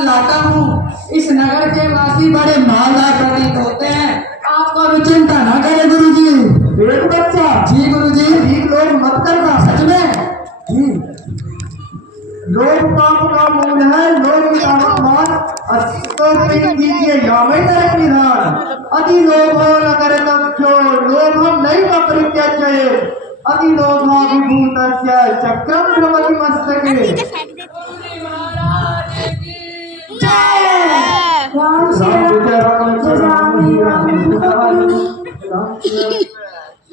लाता हूँ। इस नगर के वासी बड़े मालदार प्रतीत होते हैं। आपको भी चिंता न करें गुरुजी। एक बच्चा जी गुरुजी। ठीक लोग मत करना। सच में जी, लोग पाप का मूल है, लोग मान तो कीजिए यामित विधान। अति लोभो न करे तथ्यो लोभम नहीं का परित्याज्य। अति लोभा विभूतस्य चक्रम भ्रमति मस्तके।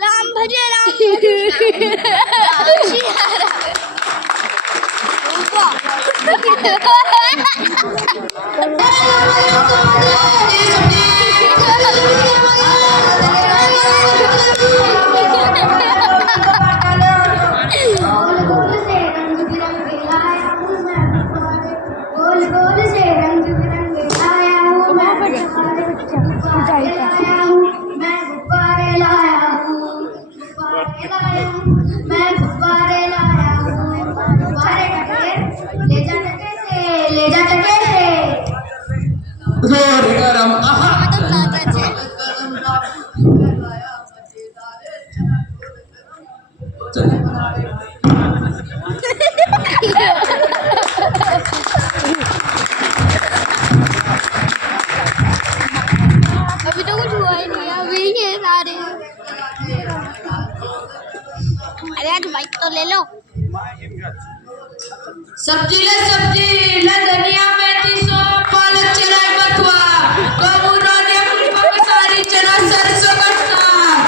राम भजे राम मैं गुब्बारे लाया हूँ, गुब्बारे ले जा टके से, ले जा टके से। जोर गरम आहा अभी तो कुछ हुआ ही नहीं, अभी ये सारे। अरे आज बाइक तो ले लो। सब्जी ले धनिया मेथी सौंफ पालक चना बथुआ गमूरा ने सारी चना सरसों का साग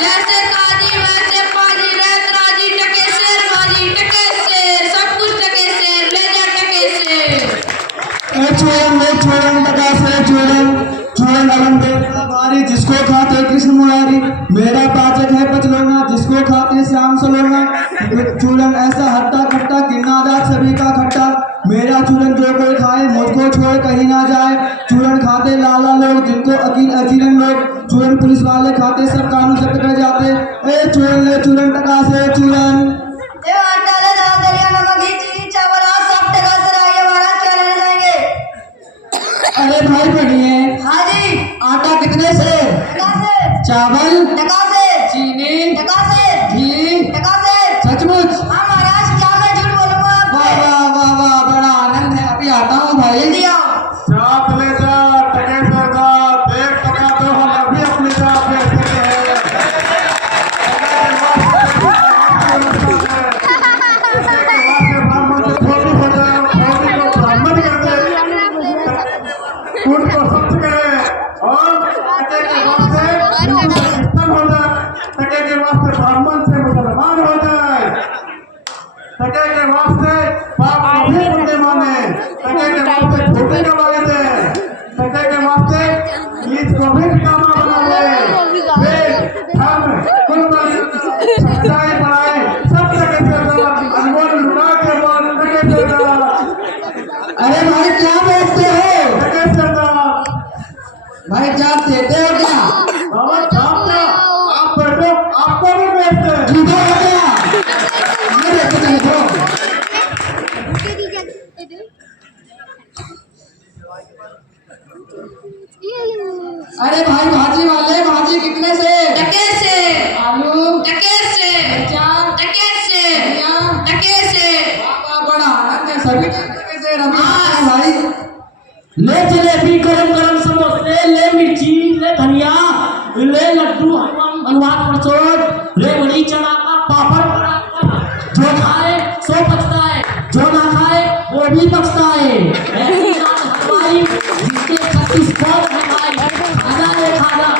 जैसे काजी वैसे पाजी रेत राजी टके शेर बाजी टके शेर सब कुछ टके शेर ले जा टके शेर। चूरन टका से चूरन अवन देवता बारी जिसको खाते कृष्ण मुरारी। मेरा पाचक है पचलोना जिसको खाते श्याम सलोना। चूरन ऐसा हट्टा खट्टा किन्नादार सभी का खट्टा। मेरा चूरन जो कोई खाए मुझको छोड़ कहीं ना जाए। चूरन खाते लाला लोग जिनको अकील अजीरन लोग। चूरन पुलिस वाले खाते सब कानून जब्त कर जाते। ए चूरन ले चूरन टका से चूरन। अरे भाई बढ़िए। हाँ जी, आटा कितने से? टका से, चावल टका से, चीनी टका से, घी टका से। सचमुच? हाँ महाराज, क्या मैं झूठ बोलूंगा वाह वाह वाह वाह बड़ा आनंद है। अभी आता हूँ भाई। जल्दी आओ। साथ ले जा टके से जा देख टका तो हम अभी अपनी जात बेचते हैं। उनको सत्य करें और टके के वास्ते क्रिश्चियन हो जाए, टके के वास्ते ब्राह्मण से मुसलमान हो जाए, टके के वास्ते पाप कभी पुण्य माने, टके के वास्ते छोटे कमाई दे, टके के वास्ते ईद को भी ठिकाना बना ले। फिर हम सच्चाई बनाए सब टके से अनमोल लुटा के बोल टके से अरे भाई क्या बेचते हो? टके से भाई जात देते हो क्या? बाबा साहब का आप बैठो, आपको भी बेचते हैं। झूठा हो गया। मैं देखो चले जाओ। अरे भाई भाजी वाले भाजी कितने से? टके से आलू टके से मिर्चा टके से धनिया। टके से। वाह, बड़ा आनंद है। सभी टके से रमजान है भाई। ले जलेबी गरम गरम समोसे ले मिर्ची ले धनिया ले लड्डू हलवा परसोट ले बड़ी चना का पापड़ पराठा। जो खाए सो पचता है, जो ना खाए वो भी पचता है। ऐसी जात हलवाई जिसके 36 पौध है भाई। खाजा रे खाजा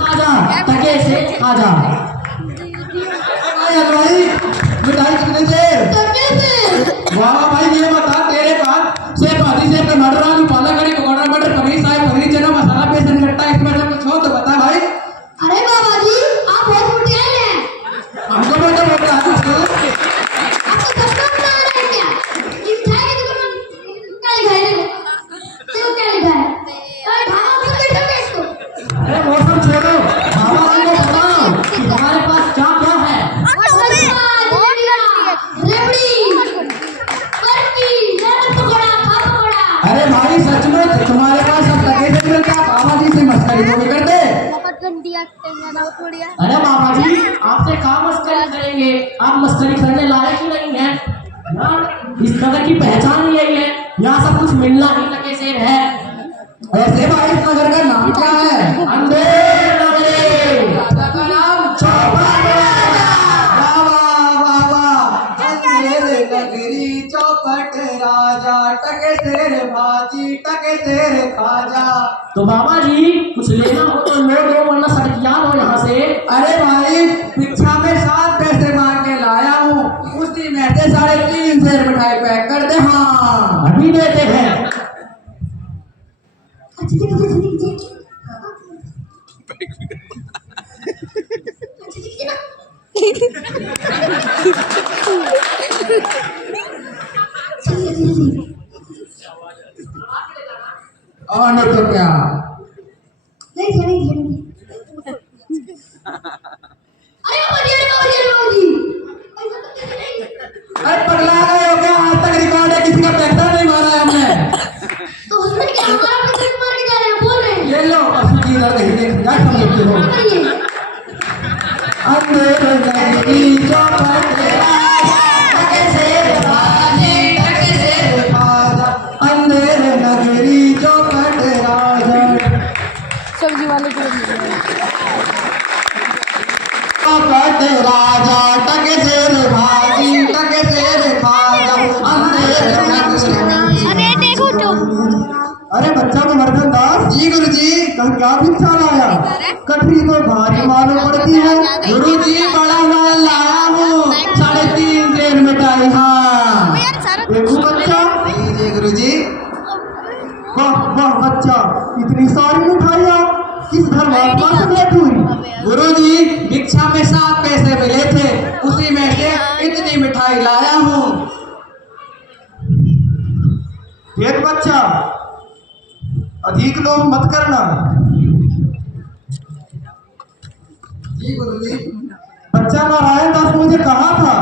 खाजा टके से खाजा। हलवाई मिठाई कितने से? टके से। वाह भाई ये बता तेरे पास से भाजी से टमाटर आलू पालक कड़ी पकौड़ा मटर पनीर साग पनीर चना मसाला बेसन खट्टा इसमें सब कुछ हो तो बता भाई। अरे बाबा जी, आप बहुत मोटे हैं। हमको बेटा बेटा आपको कस्टम बना रहे हैं क्या? ये मिठाई की दुकान क्या लिखा है? देखो क्या लिखा है। अरे भागा मत बैठो इसको। अरे वो सब छोड़ो। बाबा जी को बताओ कि तुम्हारे पास क्या क्या है। लगते हैं ना थोड़ी यार। अरे बाबा जी आपसे कहाँ मस्करी करेंगे, आप मस्करी करने लायक ही नहीं है। यहाँ इस नगर की पहचान यही है, यहाँ सब कुछ मिलना ही टके से है। वैसे भाई इस नगर का नाम क्या है? अंधेर नगरी। राजा का नाम चौपट राजा। वाह वाह वाह वाह। अंधेर नगरी चौपट राजा, टके तेरे भाजी टके तेरे खाजा। तो बाबा जी कुछ लेना हो तो लो दो, वरना सड़कियां हो यहाँ से। अरे भाई भिक्षा में 7 पैसे मांग के लाया हूँ, उसी में से 3.5 सेर मिठाई पैक कर दे। हाँ अभी देते हैं। अच्छा ठीक है अच्छा ठीक है ना चलिए और नहीं तो क्या। नहीं अरे बाबूजी अरे पगला गए हो क्या? आज तक रिकॉर्ड है, किसी का पैसा नहीं मारा है हमने। तो उसने क्या हमारा पैसा मार के जा रहे हैं, बोल रहे हैं ये लो पशु जी इधर देखिए, क्या समझते हो? करिए अंधेर नगरी चौपट राजा, टके तेरे भाजी टके तेरे खाजा। अंधेर नगरी चौपट राजा, सब्जी वाले को चौपट राजा, टके तेरे भाजी टके तेरे खाजा। अंधेर नगरी। अरे देखो तो अरे बच्चा को वर्धन दास जी। गुरु जी कल क्या भिक्षा लाया? कठरी तो भारी मालूम पड़ती है। गुरु जी बड़ा माल लाया हूँ, 3.5 सेर मिठाई। हाँ देखो बच्चा। जी गुरु जी। वाह वाह बच्चा, इतनी सारी मिठाइयाँ किस धर्मात्मा से भेंट हुई? गुरु जी भिक्षा में 7 पैसे मिले थे, उसी में से इतनी मिठाई लाया हूँ। एक बच्चा अधिक लोभ मत करना। जी गुरुजी। बच्चा नारायण दास मुझे कहा था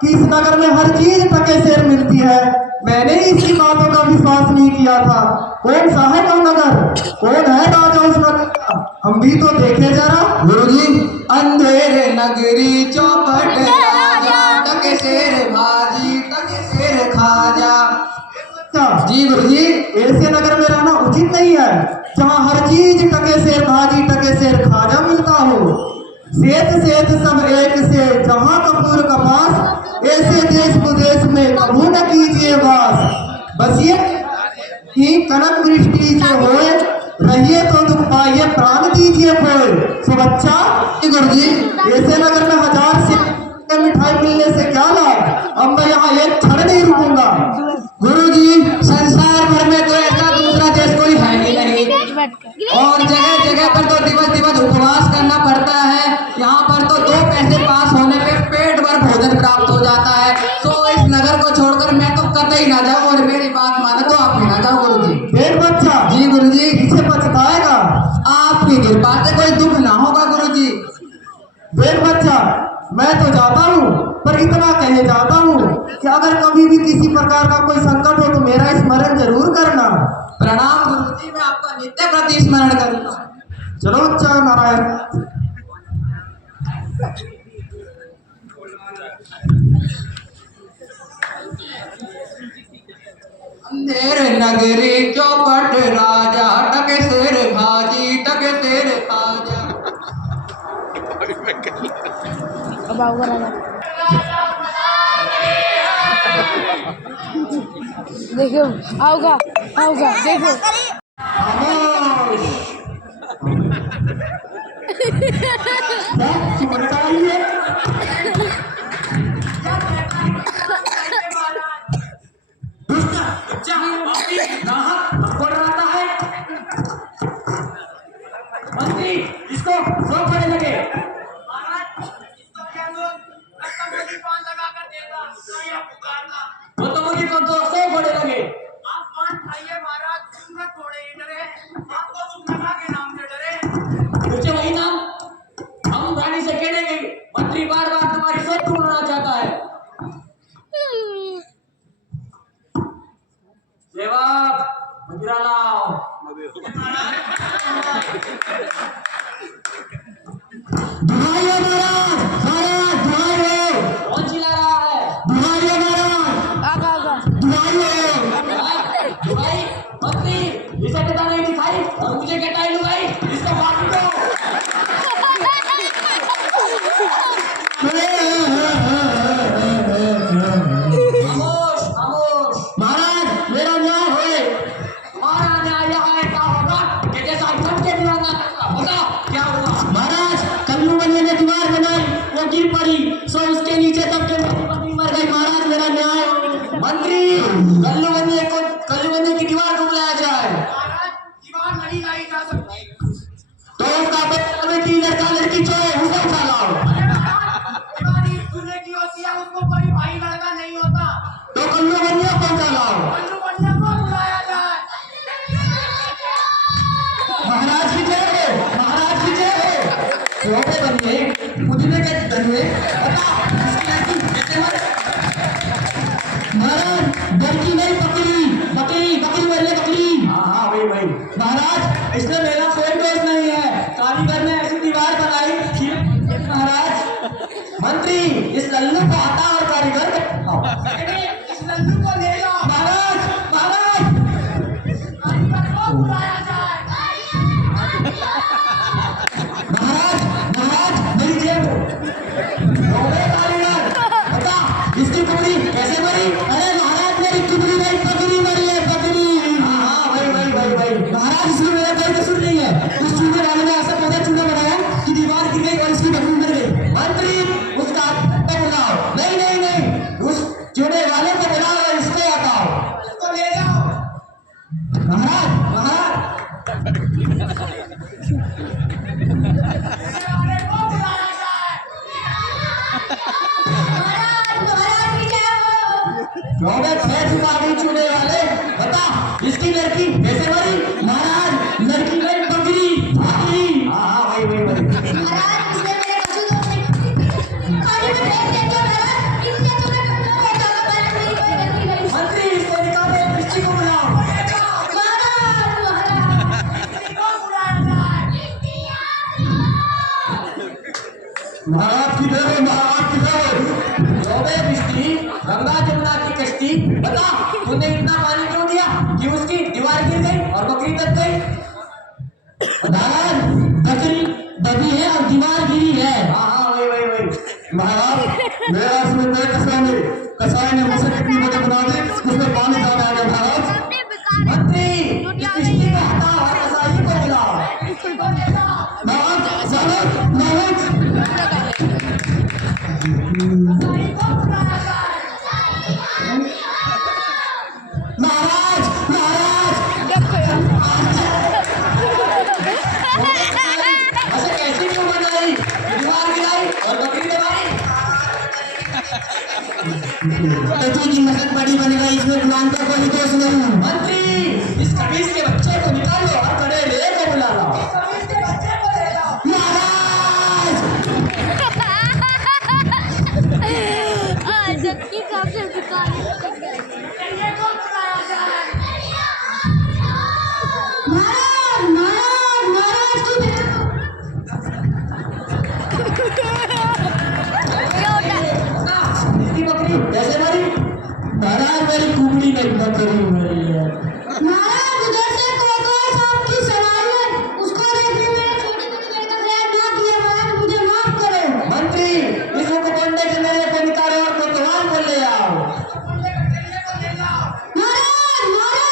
कि इस नगर में हर चीज टके सेर मिलती है, मैंने ही इसकी बातों का विश्वास नहीं किया था। कौन सा है वो नगर? कौन है राजा उस नगर का? हम भी तो देखे जरा। गुरुजी अंधेर नगरी चौपट राजा, टके सेर भाजी टके सेर खाजा। जी गुरुजी ऐसे नगर में रहना उचित नहीं है, जहाँ हर चीज टके सेर भाजी टके सेर खाजा मिलता हो। सेठ सेठ सब एक से, जहाँ कपूर कपास, ऐसे देश विदेश में कबू न कीजिए वास। बस ये कि कनक वृष्टि से होए, रहिए तो दुख पाइए प्राण दीजिए खोए। सो बच्चा गुरुजी ऐसे नगर में 1000 से मिठाई मिलने से क्या लाभ? अब मैं यहाँ एक क्षण नहीं रुकूंगा। गुरुजी संसार भर में तो ऐसा दूसरा देश कोई है ही नहीं, और जगह जगह पर तो दिवस दिवस उपवास करना पड़ता है। यहाँ पर तो 2 पैसे पास होने पे पेट भर भोजन प्राप्त हो जाता है। तो इस नगर को छोड़कर मैं तो कतई ना जाऊँ, और मेरी बात माने तो आप भी ना जाओ गुरुजी। एक बच्चा जी गुरुजी इसे पछताएगा, आपकी कृपा से कोई दुख ना होगा गुरुजी। देख बच्चा मैं तो जाता हूँ, पर इतना कहे जाता हूँ कि अगर कभी भी किसी प्रकार का कोई संकट हो तो मेरा स्मरण जरूर करना। प्रणाम गुरुजी, मैं आपका नित्य प्रति स्मरण करूंगा। चलो बच्चा नारायण। अंधेर नगरी चौपट राजा, टके सेर भाजी टके सेर खाजा। अब आओगा राजा। देखो आओगा आओगा देखो। मंत्री इसको 100 खड़े लगे। वो तो मुझे को 200 खड़े लगे। आप पान खाइए महाराज, तुम थोड़े ही डरे, आपको उस नशा के नाम से डरे। मुझे वही नाम हम रानी से कहने गए, मंत्री बार बार तुम्हारी सोच बेटी होती है उसको कोई भाई लड़का नहीं होता। तो कल्लू बनिया कौन सा लाओ? कल्लू बनिया को बुलाया जाए। महाराज की जय हो, महाराज की जय हो। रोबे बनिए मुझे क्या बनिए बता इसकी लड़की कैसे मर? महाराज लड़की नहीं बकरी बकरी बकरी मरिए बकरी। हाँ वही महाराज इसमें मेरा कोई दोष नहीं है, कारीगर ने ऐसी दीवार बनाई कि महाराज मंत्री इस लल्लू को हटा और कारीगर को हटाओ। इस लल्लू को ले जाओ। महाराज महाराज कारीगर को बुलाया जाए। महाराज महाराज मेरी जेब रोबे कारीगर बता इसकी टुकड़ी कैसे मरी? अरे महाराज मेरी टुकड़ी नहीं बकरी मरी है बकरी। हाँ वही महाराज इसमें मेरा कोई कसूर नहीं है। उस चूहे वाले ने ऐसा पौधा चूहा बनाया कि दीवार गिर गई और इसकी टुकड़ी मर गई। मंत्री उसका हत्या बुलाओ। नहीं उस चूहे वाले को बुलाओ और इसको हटाओ। उसको ले जाओ। महाराज महाराज वाले को बुलाया जाए। महाराज की जय हो। रोबे छह चुका गई चूहे वाले बता इसकी लड़की कैसे मरी? महाराज लड़की नहीं बकरी बकरी। हाँ वही महाराज इसने मेरे कसूर नहीं खाली में देख देते हो महाराज इतने तो मैं कब लोग ऐसा का बात नहीं कोई गलती नहीं। मंत्री इसको निकाले दृष्टि को बुलाओ। महाराज की जय हो, महाराज की जय हो। रोबे बिस्ती गंगा जमुना की कश्ती बता तूने इतना पानी क्यों दिया कि उसकी दीवार गिर गई और बकरी दब गई? महाराज बकरी दबी है और दीवार गिरी है। हाँ वही महाराज मेरा इसमें कोई कसर नहीं। कसाई ने मुझसे कितनी बड़ी बना दी उसमें पानी कहाँ आ गया? महाराज मंत्री इस कश्ती को हटाओ और कसाई को बुलाओ। महाराज महाराज महाराज महाराज ऐसे कैसी क्यों बनाई? दीवार गिराई और बकरी दबाई। पति की मदद बड़ी बन गई इसमें गुलाम का कोई दोष नहीं। मंत्री इस कबीज के बच्चे को निकालो और बड़े ले को बुला लाओ। महाराज जबकि सबसे दुकान महाराज की जय हो। इसकी बकरी कैसे मरी? महाराज मेरी कुकड़ी नहीं बकरी मरी है। महाराज उधर से कोतवाल साहब की सवारी है उसको देखने में छोटी बड़ी बेटा ख्याल ना किया। महाराज मुझे माफ करो। मंत्री इस उपकोंडे के मेरे को निकालो और कोतवाल को ले आओ। महाराज महाराज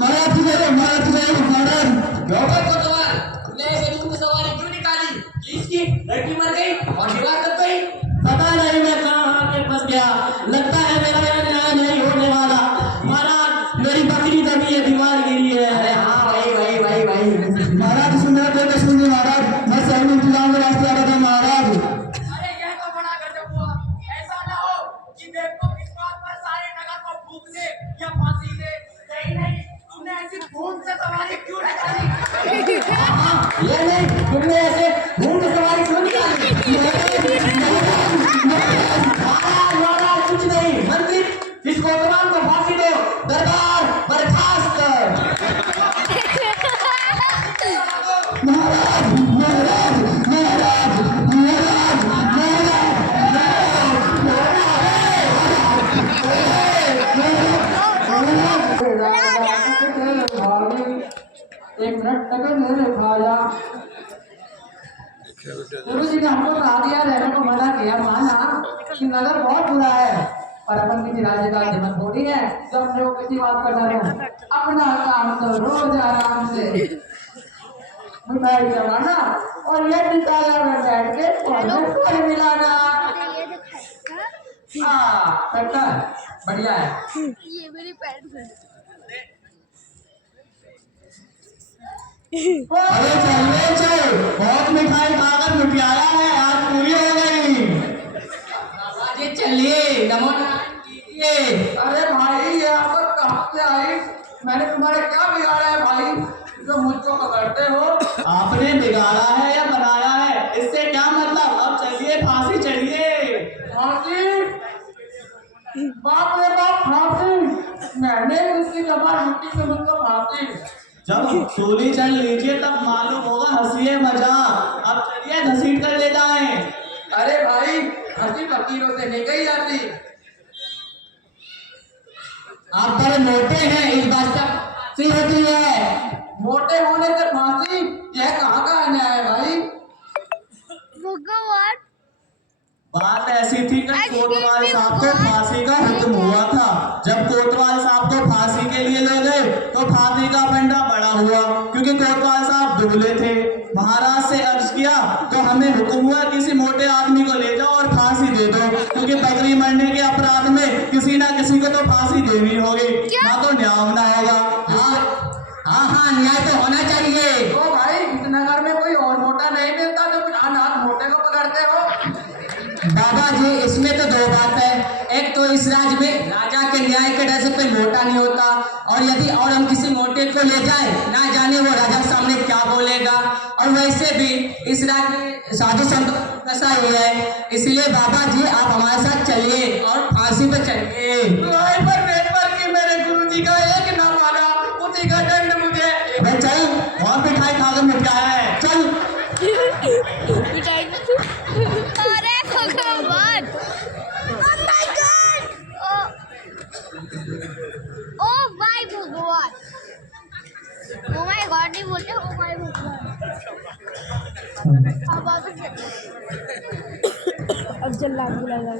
महाराज की जय हो, महाराज की जय हो, महाराज रोबे कोतवाल तूने ऐसे झूठ सवारी क्यों निकाली कि इसकी लड़की मर गई और दीवार दब गई? पता नहीं मैं कहाँ आके फंस गया। लगता है मेरा यहाँ न्याय नहीं होने वाला। महाराज मेरी बकरी दबी है दीवार गिरी है। अरे हाँ वही महाराज इसमें मेरा कोई कसूर नहीं। महाराज मैं सही इंतजाम में रास्ते आ रहा था। महाराज अरे यह तो बड़ा गजब हुआ। ऐसा ना हो कि बेवकूफ इस बात पर सारे नगर को फूंक दे या फांसी दे। नहीं तुमने ऐसी खून से सवारी क्यों निकाली? ये नहीं तुमने ऐसे घूम के सवारी क्यों निकाली? महाराज कुछ नहीं। मंत्री इस कोतवाल को फांसी दो। दरबार बर्खास्त कर। महाराज महाराज महाराज महाराज एक मिनट तक मैंने खाया। गुरु जी ने हमको कहा दिया रहने को मना किया। माना कि नगर बहुत बुरा है पर अपन किसी राज्य का जीवन थोड़ी है जो अपने को किसी बात का डर हो। अपना काम तो रोज आराम से मिठाई चलाना और ये निकाला में बैठ के और मिलाना। हाँ करता है बढ़िया है। ये मेरी पैंट अरे चलिए चल, बहुत मिठाई खाकर मिठाया है, आज पूरी हो गई। बाबा चलिए, नमो नारायण कीजिए। अरे भाई ये आफत कहाँ से आई? मैंने तुम्हारे क्या बिगाड़ा है भाई जो मुझको पकड़ते हो? आपने बिगाड़ा है या बनाया है, इससे क्या मतलब? अब चलिए, फांसी चढ़िए। फांसी? बाप रे बाप, फांसी? मैंने उसकी कबार मिट्टी में मुझको फांसी। जब सूली चढ़ लीजिए तब मालूम होगा हंसिए मजाक। अब चलिए घसीट कर ले जाएं। अरे भाई हंसी फकीरों से नहीं गई जाती। आप बड़े मोटे हैं, इस बात का फांसी होती है। मोटे होने से फांसी? यह कहाँ का अन्याय है भाई? भगवान बात ऐसी थी कि कोतवाल साहब को फांसी का हुक्म हुआ था। जब कोतवाल साहब को फांसी के लिए ले गए तो फांसी का फंडा बड़ा हुआ, क्योंकि कोतवाल साहब दुबले थे। महाराज से अर्ज किया तो हमें हुक्म हुआ किसी मोटे आदमी को ले जाओ और फांसी दे दो, क्योंकि बकरी मरने के अपराध में किसी ना किसी को तो फांसी देनी होगी, ना तो न्याय ना होगा। हाँ, न्याय तो होना चाहिए। तो भाई इस नगर में कोई और मोटा नहीं मिलता जो कुछ अनाथ मोटे को पकड़ते हो? बाबा जी इसमें तो दो बात है। एक तो इस राज्य में राजा के न्याय के डर से कोई मोटा नहीं होता, और यदि और हम किसी मोटे को ले जाए ना जाने वो राजा सामने क्या बोलेगा। और वैसे भी इस राज्य में साधु संत फंसा ही है, इसलिए बाबा जी आप हमारे साथ चलिए और फांसी पे चलिए। पर कि मेरे गुरुजी का एक ना माना, उसी का दंड मुझे। चल, और मिठाई खाकर मिठाया है, चल। मिठाई अरे भगवान oh my God oh my भगवान ओह माय गॉड नहीं बोलते ओह माय भगवान अब जल्ला बुलाएगा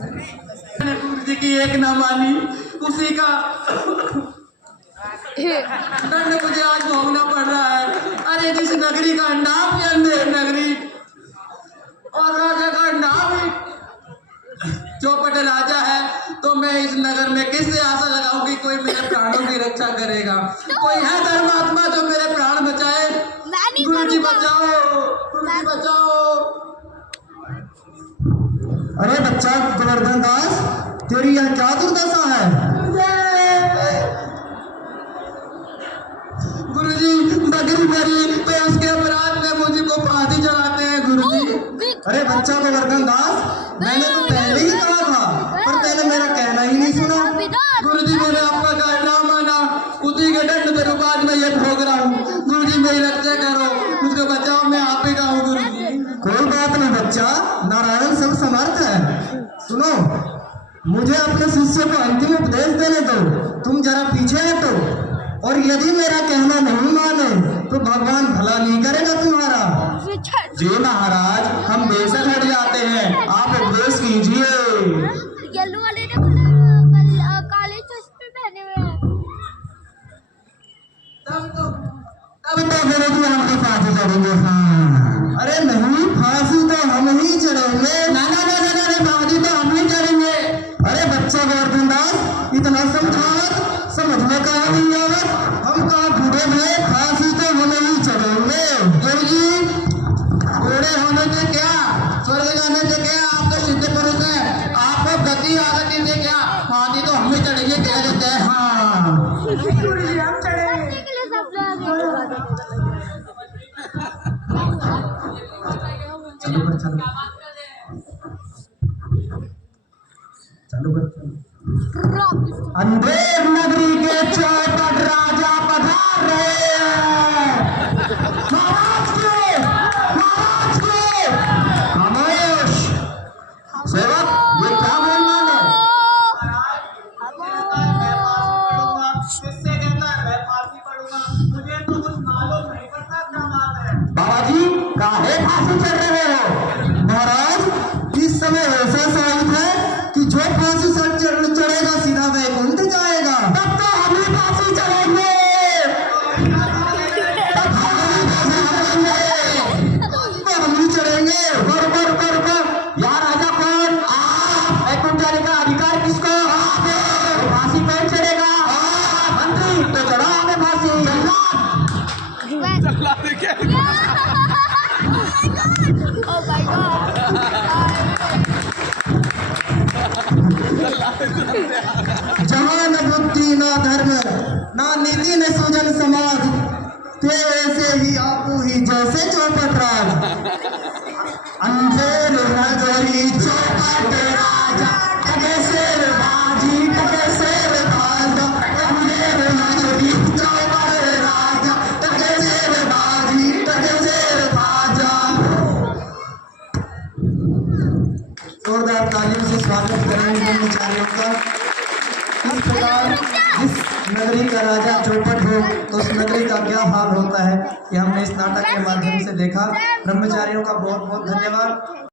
मैंने गुरुजी की एक ना मानी, उसी का दंड मुझे आज भोगना पड़ रहा है। अरे जिस नगरी का नाम ही अंधेर नगरी और राजा का नाम ही चौपट राजा है, तो मैं इस नगर में किससे आशा लगाऊं कि कोई मेरे प्राणों की रक्षा करेगा? कोई है धर्मात्मा जो मेरे प्राण बचाए? गुरुजी बचाओ, गुरुजी बचाओ। अरे बच्चा गोवर्धन दास, तेरी यह क्या दुर्दशा है? गुरुजी बकरी मरी तो उसके अपराध में मुझे को फांसी चढ़ाते हैं गुरुजी। अरे बच्चा गोवर्धन दास, मैंने तो पहले ही कहा था, पर तेने मेरा कहना ही नहीं सुना। गुरुजी मैंने आपका कहना माना, उसी के दंड के रूप आज मैं ये भोग रहा हूँ। गुरुजी मेरी रक्षा करो, मुझको बचाओ, मैं आप ही का हूँ गुरुजी। कोई बात नहीं बच्चा, नारायण सब समर्थ है। सुनो, मुझे अपने शिष्य को अंतिम उपदेश देने दो, तुम जरा पीछे हटो, और यदि मेरा कहना नहीं माने तो भगवान भला नहीं करेगा तुम्हारा। जी महाराज, हम बेशक हट जाते हैं, आप उपदेश कीजिए। येलो वाले ने कल काले चश्मे पहने हुए हैं। तब तो गुरुजी हमको फांसी चढ़ेंगे। हाँ, अरे नहीं, फांसी तो हम ही चढ़ेंगे। ना ना ना ना ना, फांसी तो हम ही चढ़ेंगे। अरे बच्चा गोवर्धन दास, इतना समझावत समझ में कहा नहीं आवत, हम कहा बूढ़े भाई, फांसी तो हम ही चढ़ेंगे। गुरुजी बूढ़े होने से क्या, स्वर्ग जाने से क्या, आप तो सिद्ध पुरुष हैं, आपको गति आगति से क्या, फांसी तो हम ही चढ़ेंगे कह देते हैं। हाँ गुरुजी हम चढ़ेंगे। करने के लिए सब लोग चलो कर, चलो चलो कर, चलो। अंधेर नगरी के चौपट राजा पधार रहे हैं। महाराज के, महाराज के। खामोश सेवक, ये क्या बोलना है? किससे कहता है मैं फांसी पढ़ूंगा? मुझे तो कुछ मालूम नहीं पड़ता क्या बात है। बाबा जी काहे फांसी चढ़ रहे हो? महाराज इस समय ऐसा साबित है कि जो फांसी चढ़ेगा सीधा वैकुंठ जाएगा। तब तो हम ही फांसी चढ़ेंगे। तब हम ही चढ़ेंगे। बर बर बर बर। यार राजा कौन? आप। वैकुंठ जाने का अधिकार किसको? तो फांसी कौन चढ़ेगा? मंत्री। तो चढ़ाओ हमें फांसी। क्या जाति ना धर्म ना नीति न सुजन समाज, ते ऐसे ही आपू ही जैसे चौपट राज। अंधेर नगरी चौपट राजा, टके शेर बाजी टके शेर बाजा। अंधेर नगरी चौपट राजा, टके शेर बाजी टके शेर बाजा। जोरदार तालियों से स्वागत करेंगे कर्मचारियों का। इस प्रकार जिस नगरी का राजा चौपट हो तो उस नगरी का क्या हाल होता है, ये हमने इस नाटक के माध्यम से देखा। ब्रह्मचारियों का बहुत बहुत धन्यवाद।